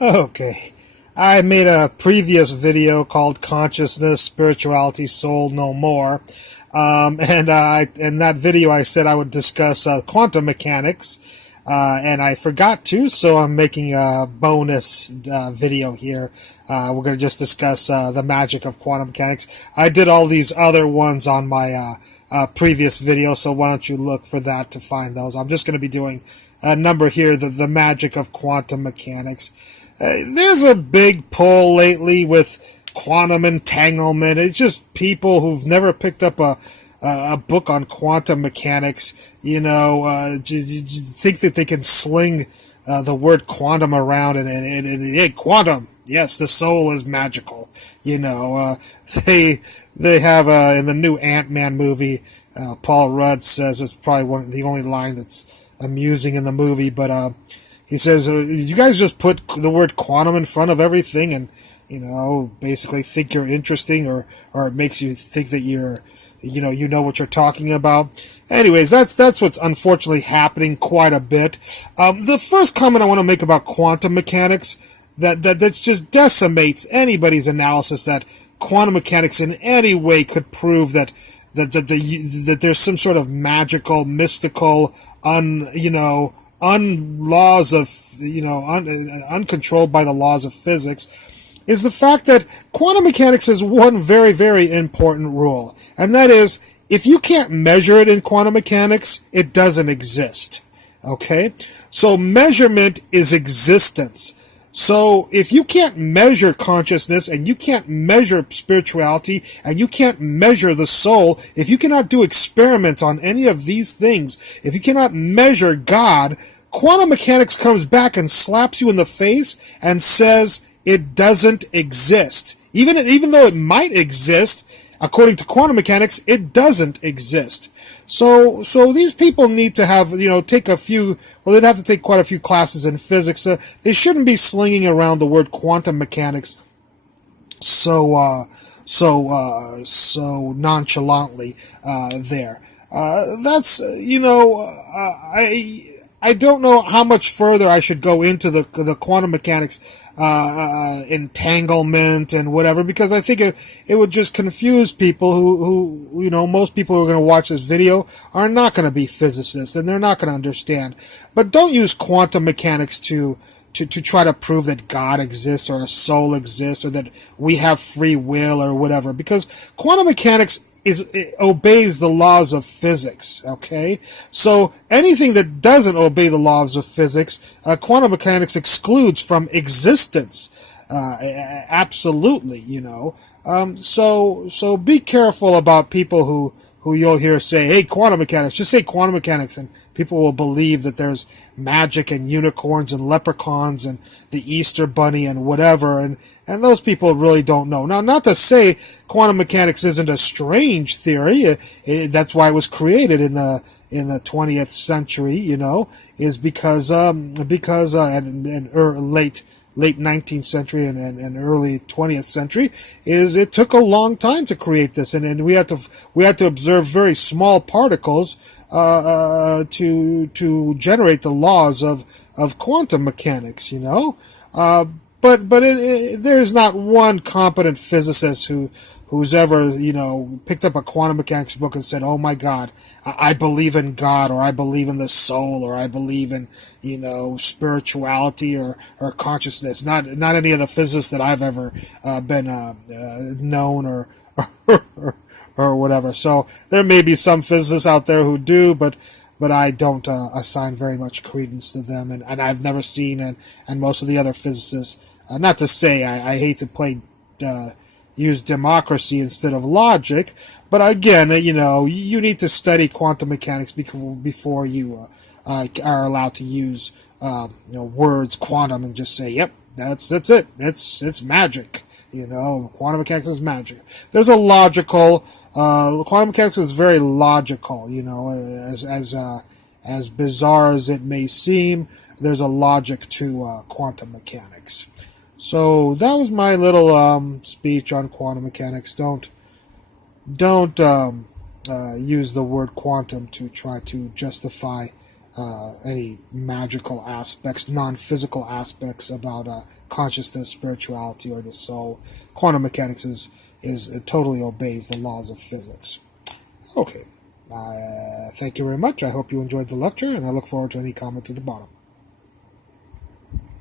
Okay. I made a previous video called Consciousness, Spirituality, Soul, No More. In that video I said I would discuss quantum mechanics, and I forgot to, so I'm making a bonus video here. We're going to just discuss the magic of quantum mechanics. I did all these other ones on my previous video, so why don't you look for that to find those. I'm just going to be doing a number here, the magic of quantum mechanics. There's a big pull lately with quantum entanglement. It's just people who've never picked up a book on quantum mechanics, just think that they can sling the word quantum around and hey, quantum. Yes, the soul is magical. They have in the new Ant-Man movie, Paul Rudd says it's probably the only line that's amusing in the movie, but he says, you guys just put the word quantum in front of everything and, basically think you're interesting or it makes you think that you know what you're talking about. Anyways, that's what's unfortunately happening quite a bit. The first comment I want to make about quantum mechanics that just decimates anybody's analysis that quantum mechanics in any way could prove that there's some sort of magical, mystical, uncontrolled by the laws of physics, is the fact that quantum mechanics has one very, very important rule, and that is, if you can't measure it in quantum mechanics, it doesn't exist. Okay? So measurement is existence. So if you can't measure consciousness and you can't measure spirituality and you can't measure the soul, if you cannot do experiments on any of these things, if you cannot measure God, quantum mechanics comes back and slaps you in the face and says it doesn't exist. Even though it might exist, according to quantum mechanics, it doesn't exist. So these people need to have, take they'd have to take quite a few classes in physics. They shouldn't be slinging around the word quantum mechanics so nonchalantly there. I don't know how much further I should go into the quantum mechanics entanglement and whatever, because I think it would just confuse people who most people who are going to watch this video are not going to be physicists and they're not going to understand. But don't use quantum mechanics to try to prove that God exists or a soul exists or that we have free will or whatever, because quantum mechanics it obeys the laws of physics, okay? So anything that doesn't obey the laws of physics, quantum mechanics excludes from existence. Absolutely, So be careful about people who you'll hear say, hey, quantum mechanics, just say quantum mechanics, and people will believe that there's magic and unicorns and leprechauns and the Easter Bunny and whatever, and those people really don't know. Now, not to say quantum mechanics isn't a strange theory. That's why it was created in the 20th century, is because late 19th century and early 20th century, is it took a long time to create this, and we had to observe very small particles to generate the laws of quantum mechanics, but there is not one competent physicist who's ever, picked up a quantum mechanics book and said, oh my God, I believe in God, or I believe in the soul, or I believe in, spirituality or consciousness. Not any of the physicists that I've ever been known or whatever. So there may be some physicists out there who do, but I don't assign very much credence to them, and I've never seen, and most of the other physicists, not to say I hate to use democracy instead of logic, but again, you need to study quantum mechanics before you are allowed to use words quantum and just say, yep, that's it, it's magic. Quantum mechanics is magic. There's a logical quantum mechanics is very logical. As bizarre as it may seem, there's a logic to quantum mechanics. So that was my little speech on quantum mechanics. Don't use the word quantum to try to justify any magical aspects, non-physical aspects about consciousness, spirituality, or the soul. Quantum mechanics it totally obeys the laws of physics. Okay. Thank you very much. I hope you enjoyed the lecture, and I look forward to any comments at the bottom.